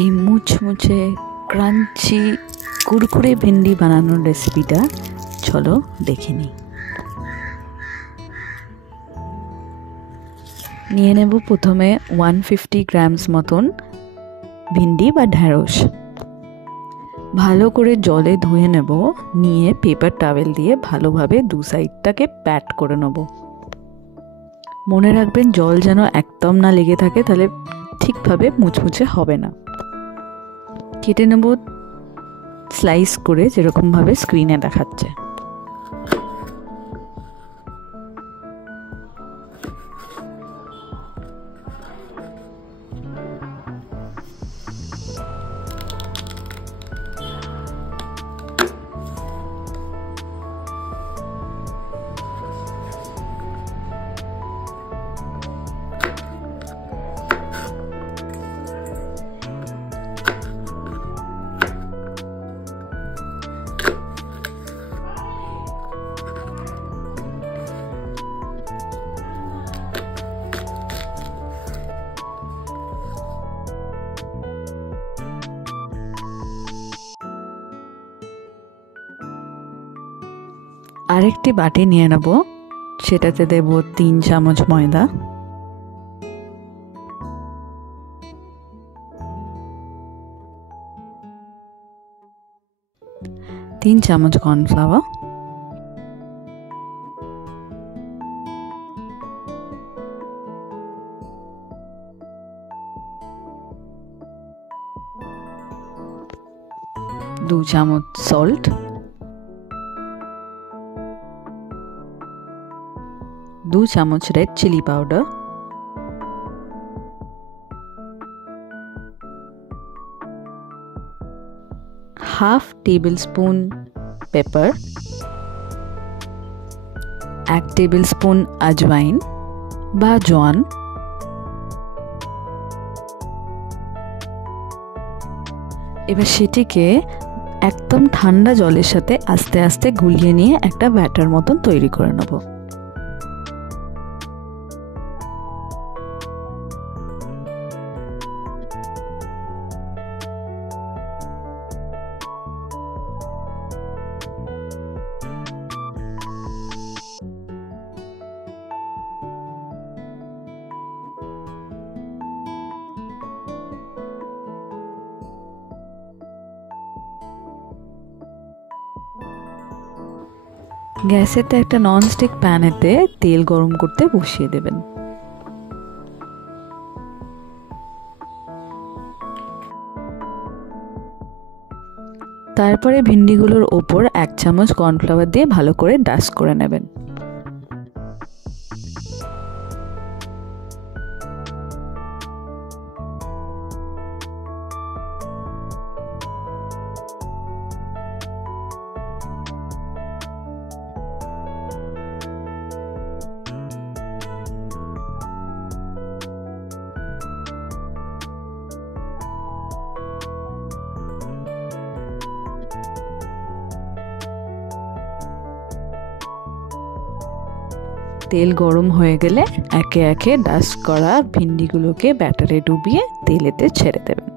এই মুচমুচে ক্রাঞ্চি কুরকুরে ভেন্ডি বানানোর রেসিপিটা চলো দেখে নিই। নিয়ে নেব প্রথমে 150 গ্রামস মতন ভিন্ডি বা ঢ্যাঁড়স। ভালো করে জলে ধুয়ে নেব, নিয়ে পেপার টাওয়েল দিয়ে ভালোভাবে দু সাইডটাকে প্যাট করে নেব। মনে রাখবেন জল যেন একদম না লেগে থাকে, তাহলে ঠিকভাবে মুচমুচে হবে না। কেটে নেব স্লাইস করে, যেরকমভাবে স্ক্রিনে দেখাচ্ছে। আরেকটি বাটি নিয়ে নেব, সেটাতে দেব 3 চামচ ময়দা, 3 চামচ কর্নফ্লাওয়ার, 2 চামচ সল্ট, 2 চামচ red chili powder, 1/2 tablespoon pepper, 1 tablespoon ajwain বা জোয়ান, এবার সেটিকে একদম ঠান্ডা জলের সাথে আস্তে আস্তে গুলিয়ে নিয়ে একটা ব্যাটার মতন তৈরি করে নেব। গ্যাসেতে একটা ননস্টিক প্যানেতে তেল গরম করতে বসিয়ে দেবেন। তারপরে ভিন্ডিগুলোর ওপর 1 চামচ কর্নফ্লাওয়ার দিয়ে ভালো করে ডাস্ট করে নেবেন। তেল গরম হয়ে গেলে একে একে ডাস্ট করা ভিন্ডিগুলোকে ব্যাটারে ডুবিয়ে তেলেতে ছেড়ে দেবেন।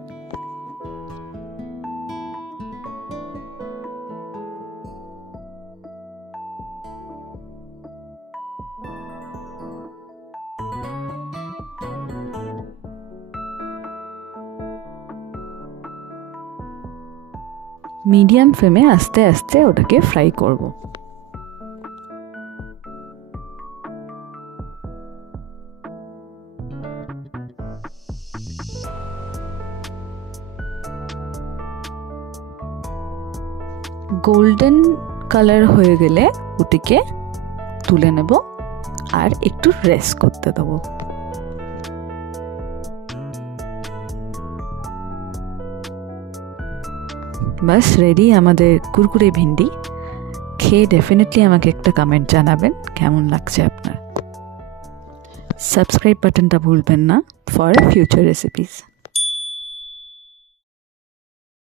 মিডিয়াম ফ্লেমে আস্তে আস্তে ওটাকে ফ্রাই করব। গোল্ডেন কালার হয়ে গেলে ওটিকে তুলে নেব আর একটু রেস্ট করতে দেব। বাস রেডি আমাদের কুরকুরে ভিন্ডি। খেয়ে ডেফিনেটলি আমাকে একটা কমেন্ট জানাবেন কেমন লাগছে আপনার। সাবস্ক্রাইব বাটনটা ভুলবেন না ফর ফিউচার রেসিপিস।